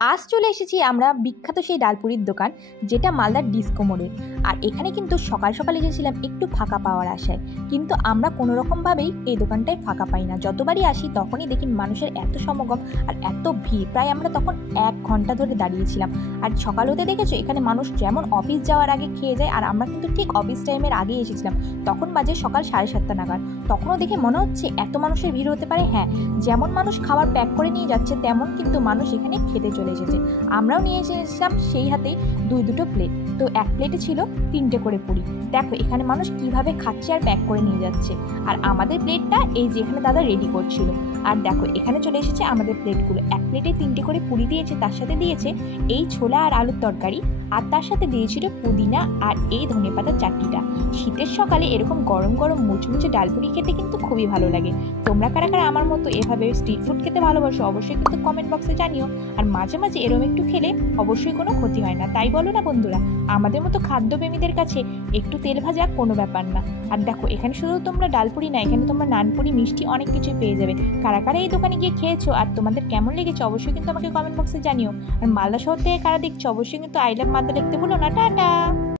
আজ চলে এসেছি আমরা বিখ্যাত সেই ডালপুরির দোকান, যেটা মালদার ডিস্কো মোড়ে। আর এখানে কিন্তু সকাল সকাল এসেছিলাম একটু ফাঁকা পাওয়ার আশায়, কিন্তু আমরা কোনো রকমভাবেই এই দোকানটায় ফাঁকা পাই না। যতবারই আসি তখনই দেখি মানুষের এত সমাগম আর এত ভিড়, প্রায় আমরা তখন 1 ঘন্টা ধরে দাঁড়িয়েছিলাম। আর সকাল হতে দেখেছো এখানে মানুষ যেমন অফিস যাওয়ার আগে খেয়ে যায়, আর আমরা কিন্তু ঠিক অফিস টাইমের আগে এসেছিলাম। তখন বাজে সকাল 7:30 নাগাদ। তখনও দেখে মনে হচ্ছে এত মানুষের ভিড় হতে পারে। হ্যাঁ, যেমন মানুষ খাবার প্যাক করে নিয়ে যাচ্ছে তেমন কিন্তু মানুষ এখানে খেতে চলে এসেছে। আমরাও নিয়ে এসেছিলাম সেই হাতেই দুটো প্লেট। তো এক প্লেটে ছিল 3টে করে পুরি। দেখো এখানে মানুষ কিভাবে খাচ্ছে আর প্যাক করে নিয়ে যাচ্ছে। আর আমাদের প্লেটটা এই যে এখানে দাদা রেডি করছিল। আর দেখো এখানে চলে এসেছে আমাদের প্লেটগুলো। এক প্লেটে 3টে করে পুরি দিয়েছে, তার সাথে দিয়েছে এই ছোলা আর আলুর তরকারি, আর তার সাথে দিয়েছিল পুদিনা আর এই ধনেপাতার চাটনিটা। শীতের সকালে এরকম গরম গরম মুচমুচে ডালপুরি খেতে কিন্তু খুবই ভালো লাগে। তোমরা কারা কারা আমার মতো এভাবে স্ট্রিট ফুড খেতে ভালোবাসো অবশ্যই কিন্তু কমেন্ট বক্সে জানিও। আর মাঝে মাঝে এরকম একটু খেলে অবশ্যই কোনো ক্ষতি হয় না, তাই বলো না বন্ধুরা? আমাদের মতো খাদ্যপ্রেমীদের কাছে একটু তেল ভাজা কোনো ব্যাপার না। আর দেখো এখানে শুধু তোমরা ডালপুরি না, এখানে তোমরা নানপুরি, মিষ্টি অনেক কিছুই পেয়ে যাবে। কারা কারা এই দোকানে গিয়ে খেয়েছো আর তোমাদের কেমন লেগেছে অবশ্যই কিন্তু আমাকে কমেন্ট বক্সে জানিও। আর মালদা শহর থেকে কারা দেখছো অবশ্যই কিন্তু আই লাভ মালদা লিখতে ভুলো না। টাটা।